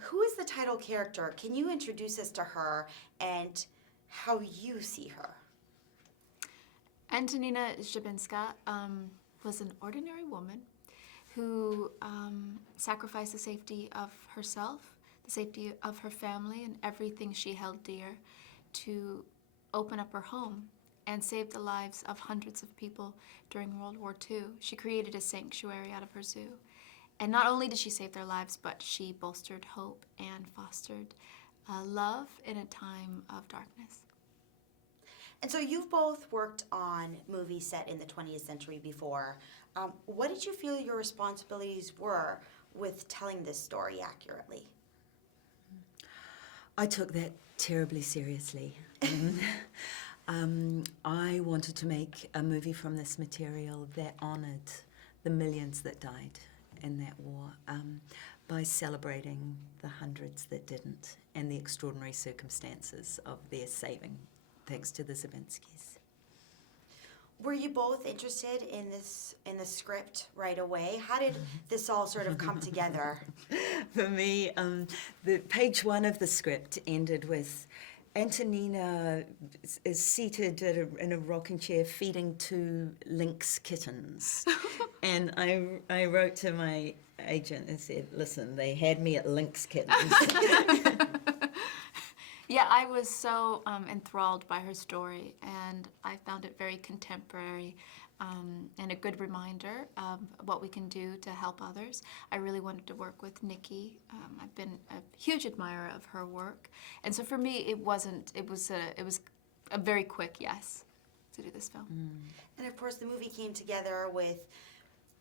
Who is the title character? Can you introduce us to her and how you see her? Antonina Zabinska was an ordinary woman who sacrificed the safety of herself, the safety of her family, and everything she held dear to open up her home and save the lives of hundreds of people during World War II. She created a sanctuary out of her zoo. And not only did she save their lives, but she bolstered hope and fostered love in a time of darkness. And so you've both worked on movies set in the 20th century before. What did you feel your responsibilities were with telling this story accurately? I took that terribly seriously. I wanted to make a movie from this material that honoured the millions that died in that war by celebrating the hundreds that didn't and the extraordinary circumstances of their saving, thanks to the Zabinskis. Were you both interested in the script right away? How did this all sort of come together? For me, the page one of the script ended with Antonina is seated in a rocking chair feeding 2 lynx kittens. And I wrote to my agent and said, listen, they had me at lynx kittens. Yeah, I was so enthralled by her story, and I found it very contemporary and a good reminder of what we can do to help others. I really wanted to work with Niki. I've been a huge admirer of her work, and so for me, it was a very quick yes to do this film. And of course, the movie came together with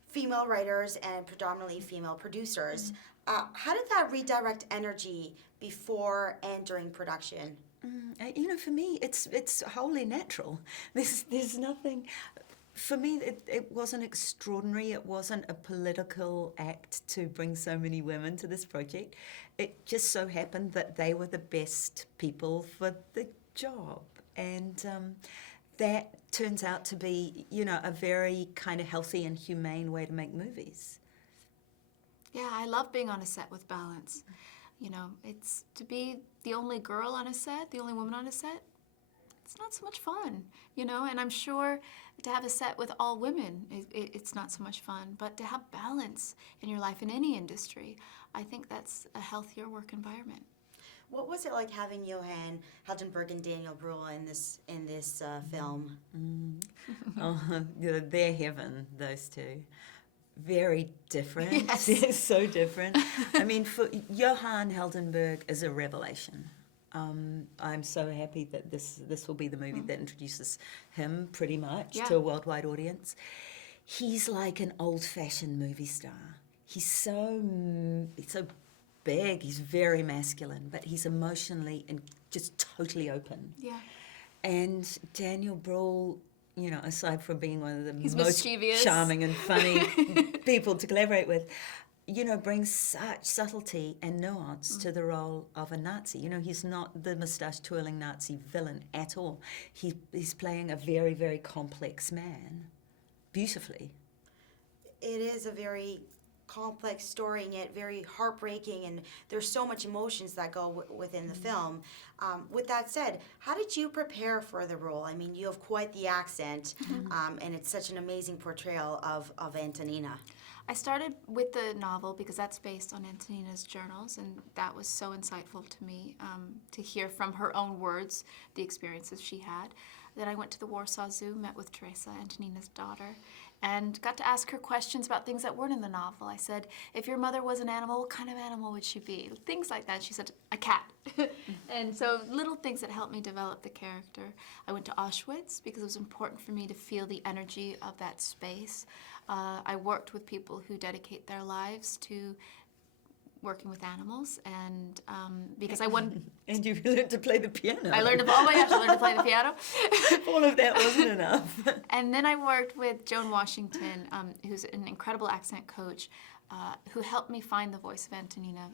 female writers and predominantly female producers. How did that redirect energy before and during production? You know, for me, it's wholly natural. There's nothing. For me, it wasn't extraordinary. It wasn't a political act to bring so many women to this project. It just so happened that they were the best people for the job, and that turns out to be, you know, a very kind of healthy and humane way to make movies. Yeah, I love being on a set with balance. You know, it's to be the only girl on a set, the only woman on a set, it's not so much fun, you know, and I'm sure to have a set with all women, it's not so much fun, but to have balance in your life in any industry, I think that's a healthier work environment. What was it like having Johan Heldenberg and Daniel Bruhl in this film? Oh, they're heaven, those two. Very different. Yes. So different. I mean, for Johan Heldenberg is a revelation. I'm so happy that this will be the movie that introduces him pretty much to a worldwide audience. He's like an old-fashioned movie star. He's so big, he's very masculine, but he's emotionally and just totally open. Yeah. And Daniel Bruhl, you know, aside from being one of the He's most mischievous, charming and funny people to collaborate with, you know, brings such subtlety and nuance to the role of a Nazi. You know, he's not the moustache-twirling Nazi villain at all. He's playing a very, very complex man, beautifully. It is a very complex story and yet very heartbreaking, and there's so much emotions that go within the film. With that said, how did you prepare for the role? I mean, you have quite the accent, and it's such an amazing portrayal of Antonina. I started with the novel because that's based on Antonina's journals, and that was so insightful to me to hear from her own words the experiences she had. Then I went to the Warsaw Zoo, met with Teresa, Antonina's daughter, and got to ask her questions about things that weren't in the novel. I said, if your mother was an animal, what kind of animal would she be? Things like that. She said, a cat. And so little things that helped me develop the character. I went to Auschwitz because it was important for me to feel the energy of that space. I worked with people who dedicate their lives to working with animals, and because I wanted... And you learned to play the piano. I learned to play the piano. All of that wasn't enough. And then I worked with Joan Washington, who's an incredible accent coach, who helped me find the voice of Antonina.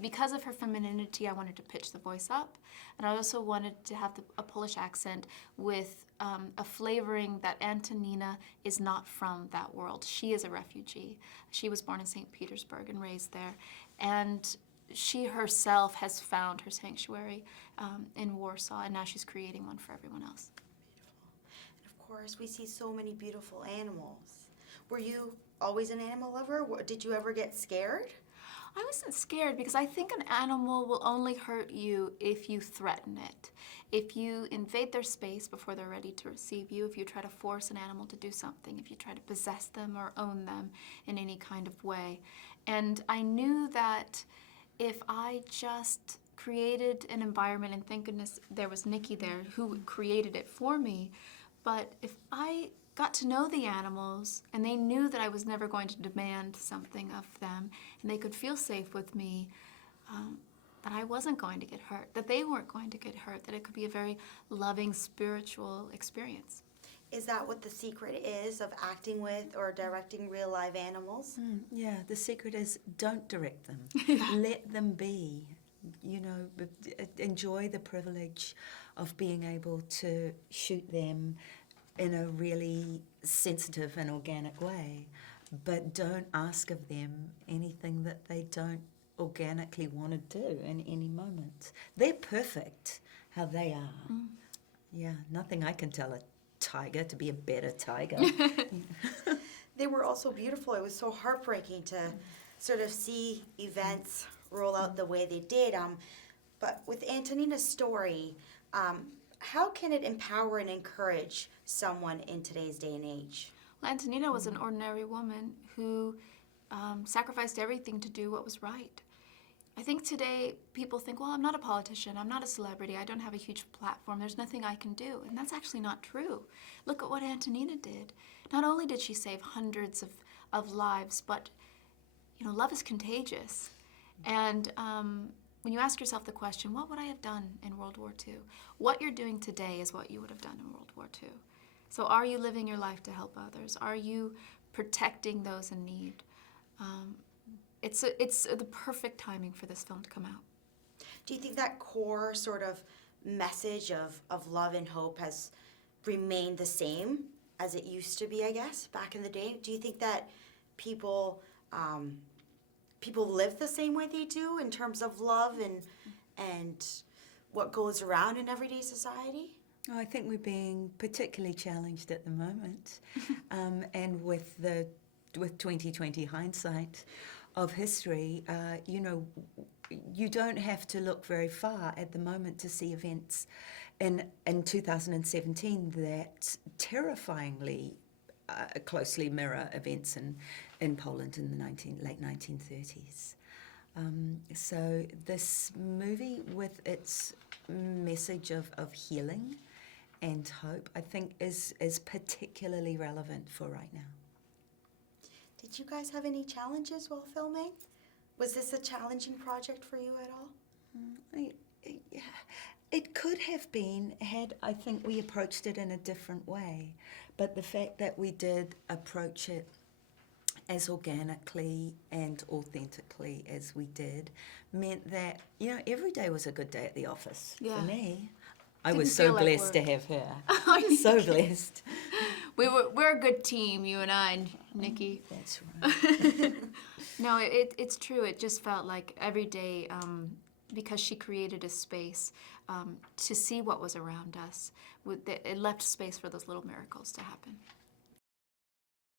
Because of her femininity, I wanted to pitch the voice up, and I also wanted to have a Polish accent with a flavoring that Antonina is not from that world. She is a refugee. She was born in St. Petersburg and raised there, and she herself has found her sanctuary in Warsaw, and now she's creating one for everyone else. And of course, we see so many beautiful animals. Were you always an animal lover? Did you ever get scared? I wasn't scared because I think an animal will only hurt you if you threaten it. If you invade their space before they're ready to receive you, if you try to force an animal to do something, if you try to possess them or own them in any kind of way. And I knew that if I just created an environment, and thank goodness there was Niki there who created it for me, but if I got to know the animals and they knew that I was never going to demand something of them and they could feel safe with me, that I wasn't going to get hurt, that they weren't going to get hurt, that it could be a very loving spiritual experience. Is that what the secret is of acting with or directing real live animals? Yeah, the secret is don't direct them. Let them be. You know, enjoy the privilege of being able to shoot them in a really sensitive and organic way, but don't ask of them anything that they don't organically want to do in any moment. They're perfect how they are. Yeah, nothing I can tell a tiger to be a better tiger. They were also beautiful. It was so heartbreaking to sort of see events roll out the way they did. But with Antonina's story, how can it empower and encourage someone in today's day and age? Well, Antonina was an ordinary woman who sacrificed everything to do what was right. I think today people think, well, I'm not a politician, I'm not a celebrity, I don't have a huge platform, there's nothing I can do. And that's actually not true. Look at what Antonina did. Not only did she save hundreds of lives, but you know, love is contagious. And when you ask yourself the question, what would I have done in World War II? What you're doing today is what you would have done in World War II. So are you living your life to help others? Are you protecting those in need? It's the perfect timing for this film to come out. Do you think that core sort of message of love and hope has remained the same as it used to be, I guess, back in the day? Do you think that people live the same way they do in terms of love and what goes around in everyday society? Oh, I think we're being particularly challenged at the moment, and with 2020 hindsight of history, you know, you don't have to look very far at the moment to see events in 2017 that terrifyingly closely mirror events in Poland in the late 1930s. So this movie, with its message of healing and hope, I think is particularly relevant for right now. Did you guys have any challenges while filming? Was this a challenging project for you at all? It could have been had, I think, we approached it in a different way. But the fact that we did approach it as organically and authentically as we did meant that, you know, every day was a good day at the office for me. I was so blessed to have her. So blessed. We're a good team, you and I, Niki. That's right. No, it's true. It just felt like every day, because she created a space to see what was around us, it left space for those little miracles to happen.